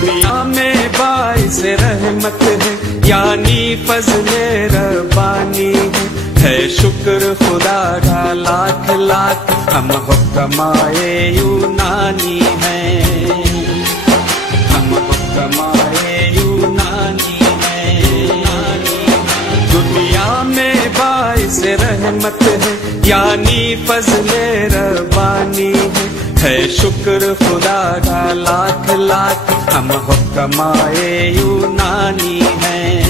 दुनिया में बाइस रहमत है, यानी फजले रब्बानी है शुक्र खुदा का लाख लाख, हम हुक्माए यूनानी हैं, हम हुक्माए यूनानी हैं। दुनिया में बाइस रहमत है, यानी फजले रब्बानी है शुक्र खुदा का लाख लाख, हम हुक्माए यूनानी हैं,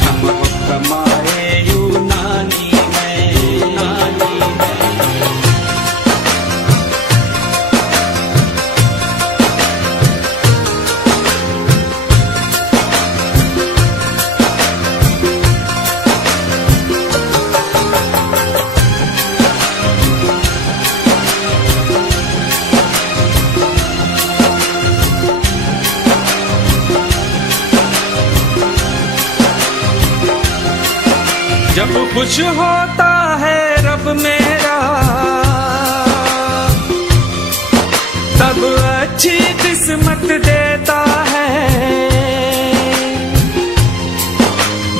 हम हुक्माए यूनानी हैं, यूनानी हैं। जब खुश होता है रब मेरा, तब अच्छी किस्मत देता है,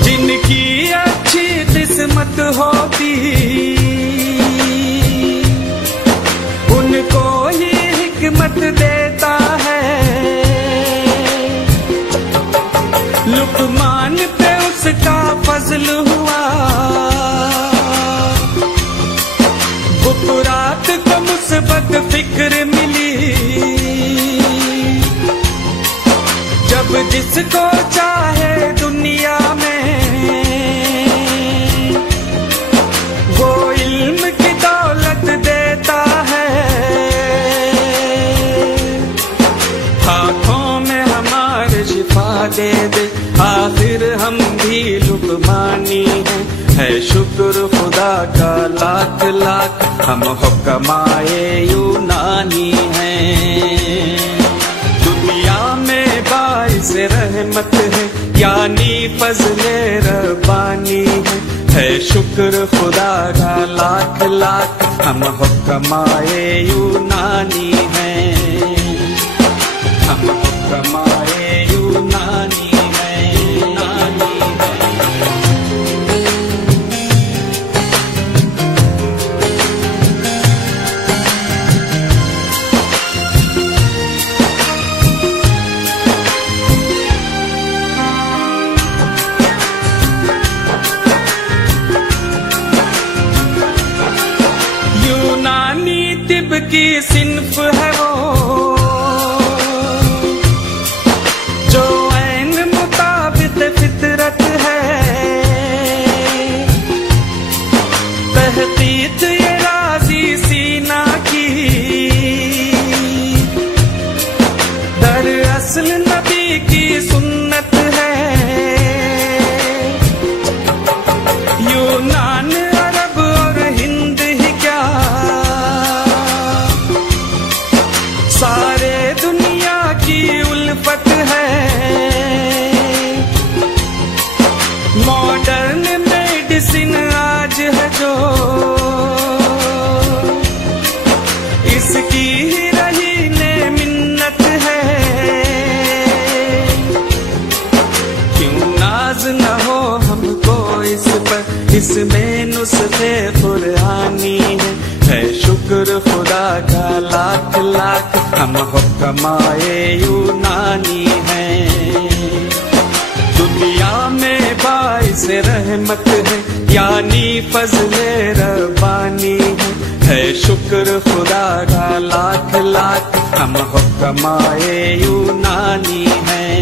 जिनकी अच्छी किस्मत होती उनको ही हिकमत देता है। लुकमान पे उसका फजल हुआ, बुकरात को मुस्बत फिक्र मिली, जब जिसको चाहे दुनिया में वो इल्म की दौलत देता है। आँखों में हमारे शिफा दे दे, आखिर हम भी लुकमानी हैं, है शुक्र खुदा का लाख लाख, हम हुक्माए यूनानी हैं। दुनिया में बाइस रहमत है, यानी फजले रब्बानी है शुक्र खुदा का लाख लाख, हम हुक्माए यूनानी हैं, हम हुक्माए यूनानी हैं, यूनानी हैं। यूनानी तिब की सिन्फ है वो, जो ऐन मुताबिक फितरत है, तहकीक ये राजी सीना की, दरअसल नबी की सुन्नत है। यूनान अरब और हिंद ही क्या, सारे दुनिया की उल्फत है। मॉडर्न मेडिसिन आज है जो, इसकी ही रही ने मिन्नत है। क्यों नाज न हो हमको इस पर, इसमें नुस्खे कुरानी है शुक्र खुदा का लाख लाख, हम हुक्माए यूनानी हैं। दुनिया में बाइस रहमत है, यानी फजले रब्बानी है शुक्र खुदा का लाख लाख, हम हुक्माए यूनानी हैं,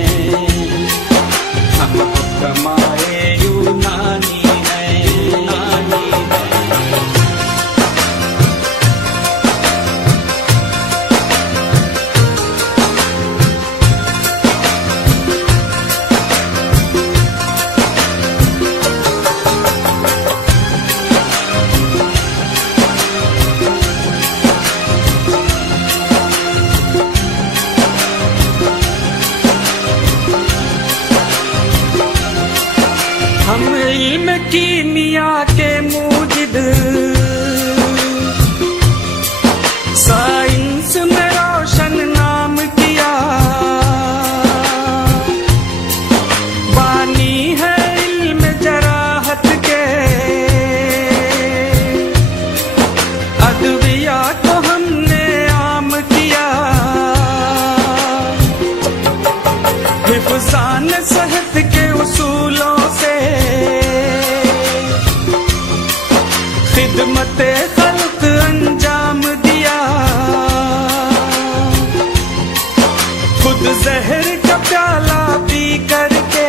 हम हुक्माए यूनानी हैं, यूनानी हैं। हम इल्म कीमिया के मूजिद, साइंस में रोशन नाम किया, जहर का प्याला पी करके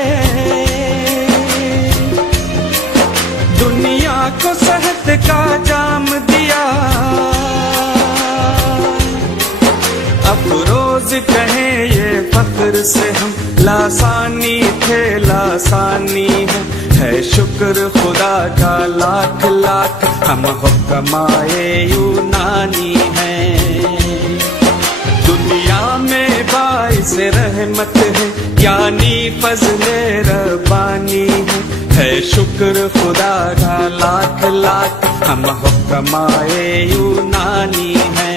दुनिया को शहद का जाम दिया। अफरोज कहें ये फख्र से हम लासानी थे लासानी है शुक्र खुदा का लाख लाख हम हुक्माए यूनानी हैं। दुनिया में बाइस रहमत है यानी फज़ले रब्बानी है शुक्र खुदा का लाख लाख हम हुक्माए यूनानी हैं।